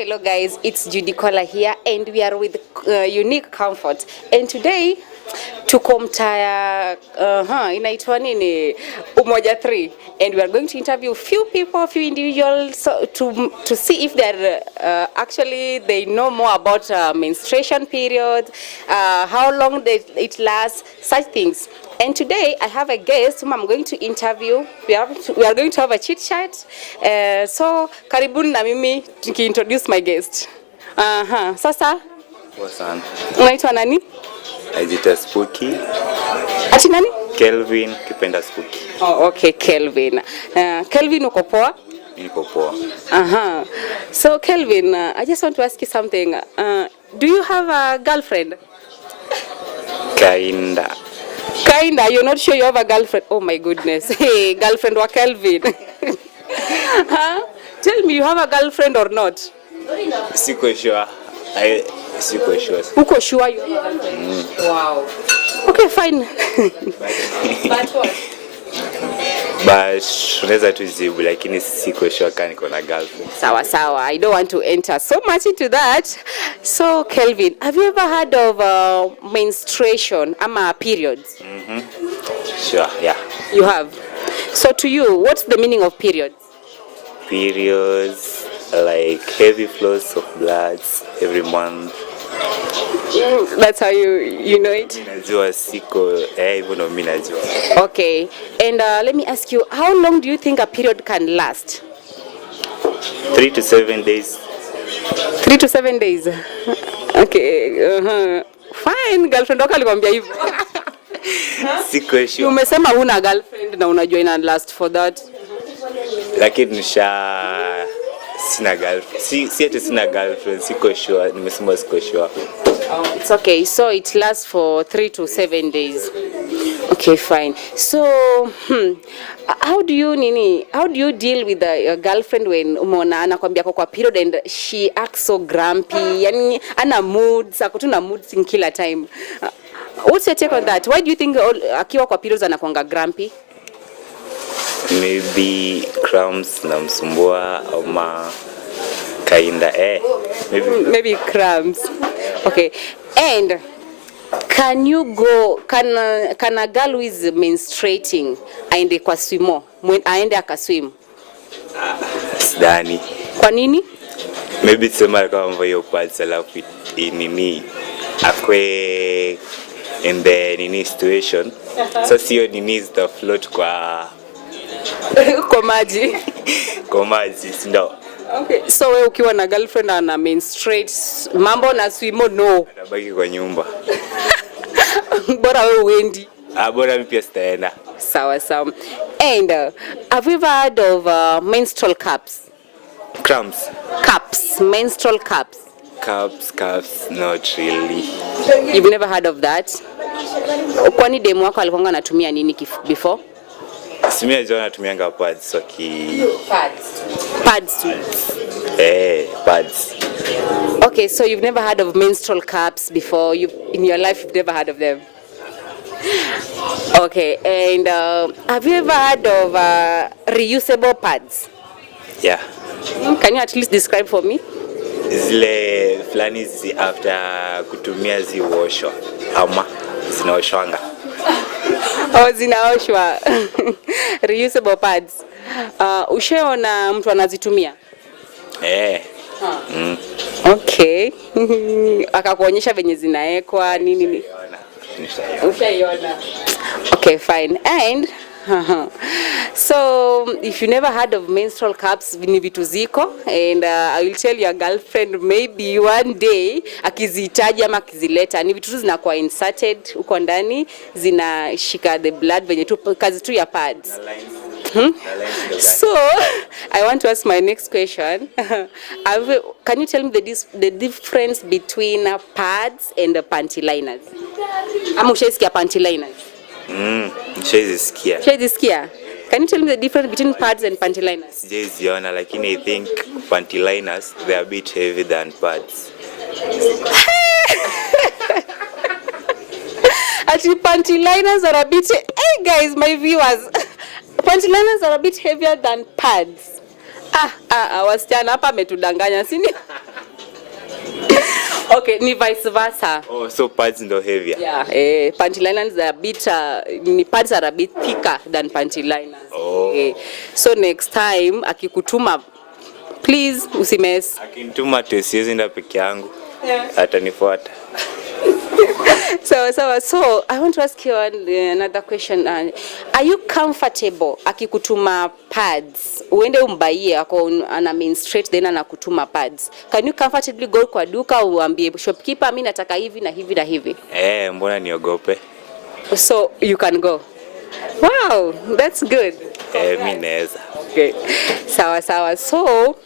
Hello guys, it's Judy Kola here and we are with Unique Comfort. And today tuko mtaa inaitwa nini Umoja 3 and we are going to interview few people, few individuals to see if they're actually they know more about menstruation period, how long it lasts, such things. And today I have a guest whom I'm going to interview. We are going to have a chit chat. So karibuni na mimi introduce my guest. Sasa Wasan. unaitwa nani? Ajita Spooky. Ati nani? Kelvin kipenda Spooky. Oh, okay, Kelvin. Kelvin uko poa? Niko poa. So Kelvin, I just want to ask you something. Do you have a girlfriend? Kinda. Kinda, you're not sure you have a girlfriend? Oh my goodness. Hey, girlfriend wa Kelvin. Tell me, you have a girlfriend or not? Siko sure. Siko sure. Uko sure you have a girlfriend? Wow. Okay, fine. But what? But unaweza tu jibu lakini siko sure kama niko na girlfriend. Sawa. I don't want to enter so much into that. So Kelvin, have you ever heard of menstruation ama periods? Sure, yeah. You have. So to you, what's the meaning of periods? Periods like heavy flows of blood every month. That's how you know it? Najua siko hivyo ndo mimi najua. Okay. And let me ask you, how long do you think a period can last? 3 to 7 days. 3 to 7 days. Okay. Fine, girlfriend wako alikwambia hivyo. Siko sure. Umesema huna girlfriend na unajua ina last for that. Lakini sina girlfriend. Si ati sina girlfriend, siko sure. Nimesema siko sure. It's okay. So it lasts for 3 to 7 days. Okay, fine. So, how do you deal with your girlfriend when umeona anakwambia kwa period and she acts so grumpy? Yani ana moods, ako tu na moods in kila time. What's your take on that? Why do you think akiwa kwa periods anakuanga grumpy? Maybe cramps na msumbua ama kinda maybe cramps. Okay. And can a girl who is menstruating aende kwa swimo? Aende akaswim? Sidani. Kwa nini? Maybe sema kama hiyo pads alafu nini akwe in the nini situation. So sio nini zita float kwa maji. Kwa maji ndio. Okay. So wewe ukiwa na girlfriend ana menstruate, mambo na swimo no. Atabaki kwa nyumba. Bora wewe uendi. Bora mimi pia sitaenda. Sawa. And have you ever heard of menstrual cups? Cramps. Cups, menstrual cups. Cups, not really. You've never heard of that? Kwani demu wako alikuwa anatumia nini before? Simia jana natumianga pads Pads. Pads. Okay, so you've never heard of menstrual cups before? In your life you've never heard of them? Okay, and have you ever heard of reusable pads? Yeah. Can you at least describe for me? Zile fulani after kutumia ziosho ama zinaoshwanga. Zinaoshwa. Reusable pads. Ushaona mtu anazitumia? Okay. Akakuonyesha venye zinaekwa nini? Ushaiona. Okay, fine. And so if you never heard of menstrual cups, ni vitu ziko, and I will tell your girlfriend maybe one day akizihitaji ama akizileta, ni vitu zinakuwa inserted uko ndani, zinashika the blood venye tu kazi tu ya pads. So I want to ask my next question. Can you tell me the difference between pads and panty liners? Ama ushaisikia panty liners? Shaizisikia. Can you tell me the difference between pads and panty liners? Sijaziona, lakini I think panty liners they are a bit heavy than pads. Actually, panty liners are a bit. Hey guys, my viewers, panty liners are a bit heavier than pads. Wasichana hapa ametudanganya, sini? Okay, ni vice versa. Oh, so pads ndo heavier. Yeah, panty liners are a bit, ni pads are a bit thicker than panty liners. Oh. So next time akikutuma, please usimes. Akinituma tu siwezi enda peke yangu. Atanifuata. So I want to ask you another question. Are you comfortable akikutuma pads? Uende umbaie ako ana menstruate then anakutuma pads. Can you comfortably go kwa duka uambie shopkeeper mimi nataka hivi na hivi na hivi? Mbona niogope? So you can go. Wow, that's good. Mimi naweza. Okay. Sawa. So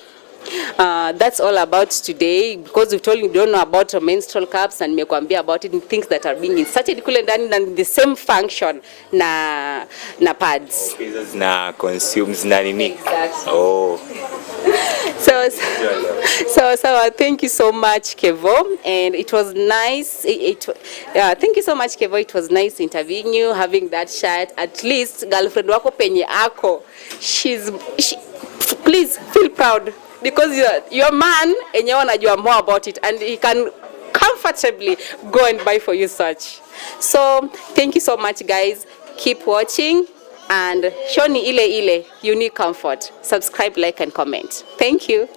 that's all about today, because we've told you don't know about menstrual cups and nimekuambia about it and things that are being inserted kule ndani na the same function na pads. Pieces na consumes na nini? Exactly. Oh. So thank you so much Kevo, and it was nice. Thank you so much Kevo, it was nice interviewing you, having that chat. At least girlfriend wako penye ako, she please feel proud, because your man enyewe anajua more about it and he can comfortably go and buy for you such. So thank you so much guys, keep watching and show ni ile Unique Comfort. Subscribe, like and comment. Thank you.